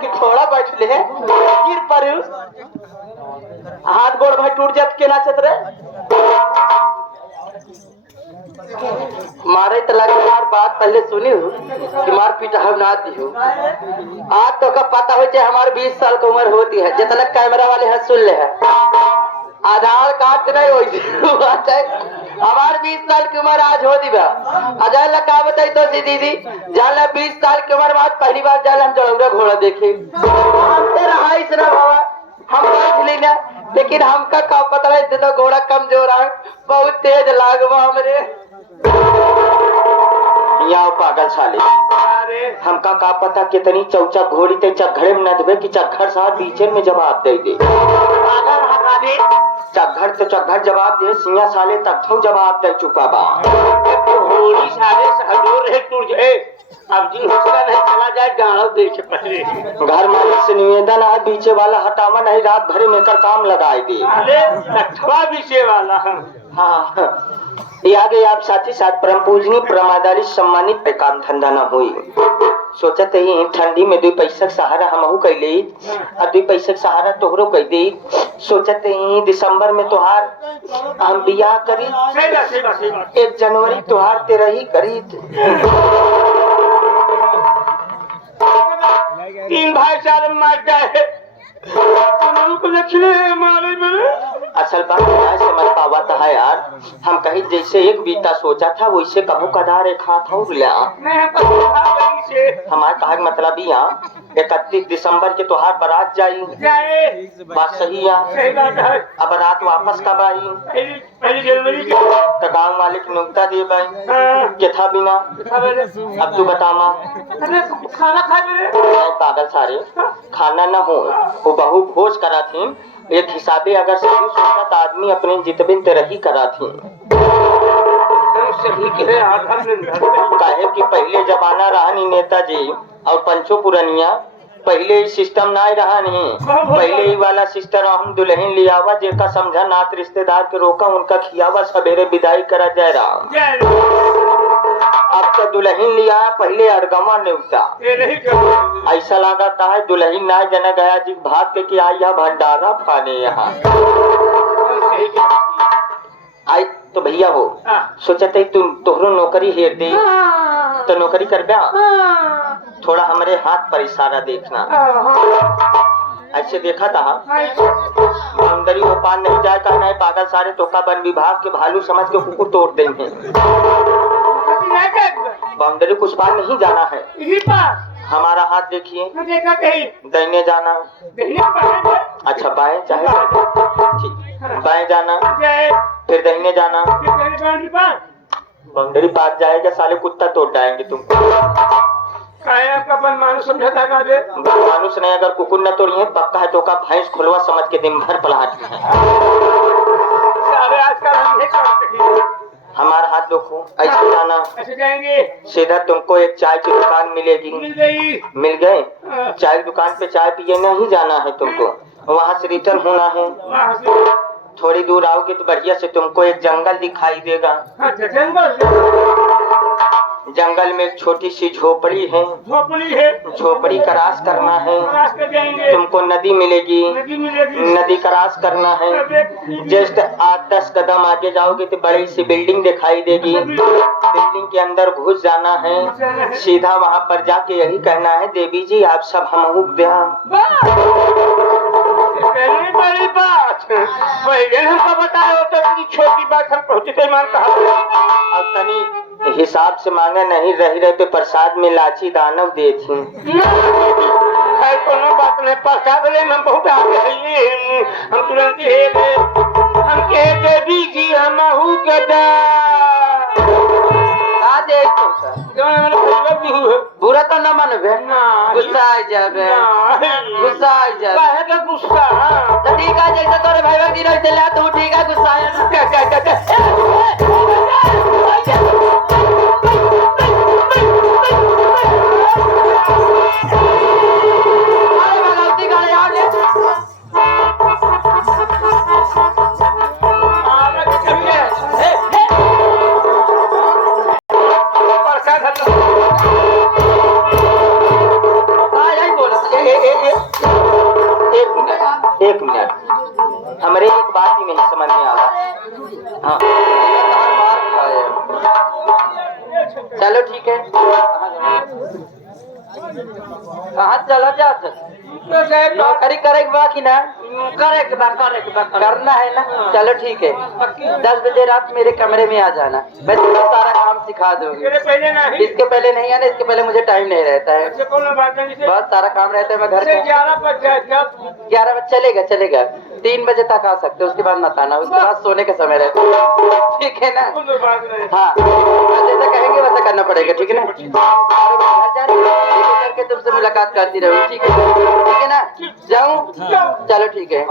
कि थोड़ा बैठ ले गिर पर हाथ गोड़ भाई टूट जात के नाचत रे मारे तो लगे यार बात पहले सुनी हो कि मार पीट हम ना दी हो आज तो कब पता हो चाहे हमारे 20 साल की उम्र होती है जितना कैमरा वाले हैं सुन ले है आधार कार्ड के नहीं हो हमारे 20 साल की उम्र आज हो दी बा अजय लगा बताई तो सी दीदी जान 20 साल की उम्र बाद पहली बार जाल हम जड़ौरा घोड़ा देखे हमसे रहा इतना बाबा हम देख लेना लेकिन हमका का पता है तो घोड़ा कमजोर है बहुत तेज लागवा हमरे यहाँ पागल साले हमका का पता कितनी चौचा घोड़ी ते चक्घड़े में न देवे कि चक्घड़ साहब बीचे में जवाब दे दे चक्घड़ तो चक्घड़ जवाब दे सिया साले तक तो जवाब दे चुका बा घोड़ी साले सहदूर है टूट जाए अब जी उसका नहीं चला जाए गाँव देखे पहले घर मालिक से निवेदन है बीचे वाला हटावा नहीं रात भर में कर काम लगाए दे बीचे वाला हाँ ये आगे आप साथ ही साथ परम पूजनी प्रमादारी सम्मानित पे काम धंधा न हुई सोचत ही ठंडी में 2 पैसा सहारा हमहू कैले और 2 पैसा सहारा तोहरो कह दे सोचत ही दिसंबर में तोहार हम बियाह करी 1 जनवरी तोहार तेरा ही करी 3 भाई 4 मार जाए असल बात समझ पावा था है यार हम कहीं जैसे एक बीता सोचा था वैसे कभू कदार एक हाथ हो गया हमारे कहा मतलब यहाँ 31 दिसंबर के त्योहार बारात जाई बात सही है अब बारात वापस कब आई 1 जनवरी तो गाँव वाले की नुकता दे भाई के था बिना अब तू बतामा खाना खा पागल सारे खाना न हो वो बहु भोज करा थी एक हिसाबे अगर सही सोचा तो आदमी अपने जितबिन तरही करा थी काहे कि पहले जमाना रहा नहीं नेताजी और पंचो पुरनिया पहले सिस्टम ना रहा नहीं पहले ही वाला सिस्टम हम दुल्हन लियावा जेका समझा नात रिश्तेदार के रोका उनका खियावा सवेरे विदाई करा जाए रहा अब तो दुल्हन लिया पहले अड़गमा नेवता ऐसा लगाता है दुल्हन ना जना गया जी भाग के कि आई यह भंडारा खाने यहाँ आई तो भैया हो सोचते तुम तोहरो नौकरी हेर दे तो नौकरी कर ब्या थोड़ा हमारे हाथ पर इशारा देखना ऐसे देखा था अंदरी वो पान नहीं जाए कहना है पागल सारे तोका वन विभाग के भालू समझ के कुकुर तोड़ देंगे बाउंड्री कुछ बार नहीं जाना है हमारा हाथ देखिए दाहिने जाना अच्छा बाएं चाहे ठीक बाएं जाना फिर दाहिने जाना बाउंड्री पार जाएगा साले कुत्ता तोड़ जाएंगे तुमको मानुष नहीं अगर कुकुर न तोड़िए पक्का है तो का भैंस खुलवा समझ के दिन भर पलाट हमारा हाथ देखो ऐसे जाना ऐसे जाएंगे सीधा तुमको एक चाय की दुकान मिलेगी मिल गए चाय की दुकान पे चाय पिए नहीं जाना है तुमको वहाँ से रिटर्न होना है थोड़ी दूर आओगे तो बढ़िया से तुमको एक जंगल दिखाई देगा जंगल में एक छोटी सी झोपड़ी है झोपड़ी क्रॉस करना है तुमको नदी मिलेगी नदी क्रॉस करना है जस्ट 8-10 कदम आगे जाओगे तो बड़ी सी बिल्डिंग दिखाई देगी बिल्डिंग के अंदर घुस जाना है सीधा वहाँ पर जाके यही कहना है देवी जी आप सब हम बड़ी बात पहले हमको बताया तो छोटी बात हम पहुँचते मान कहा अब तनी हिसाब से मांगे नहीं रही पे प्रसाद में लाची दानव दे थी कोनो बात नहीं प्रसाद ले हम बहुत आगे हैं हम तुरंत हम के देवी जी हम हु गदा आ देख बुरा तो न मनबे गुस्सा आ जाबे गुस्सा आ जाबे काहे का गुस्सा तो ठीक है जैसे तोरे भाई भाई दिन चला तू ठीक है गुस्सा एक मिनट हमारे एक बात ही नहीं समझ में आ रहा। हाँ मार खाए। चलो ठीक है, कहाँ चला जा नौकरी करे के बाकी ना करे के बाद करना है ना। चलो ठीक है, 10 बजे रात मेरे कमरे में आ जाना, मैं तुम्हें सारा काम सिखा दूंगी। इसके पहले नहीं आना, इसके पहले मुझे टाइम नहीं रहता है, बहुत सारा काम रहता है। मैं घर 11 बजे चलेगा 3 बजे तक आ सकते, उसके बाद मत आना, उसके बाद सोने का समय रहता है, ठीक है ना। हाँ जैसा कहेंगे वैसा करना पड़ेगा, ठीक है ना। घर जा रही करके तुमसे मुलाकात करती रहूँ, ठीक है ना। जाऊँ, चलो ठीक है।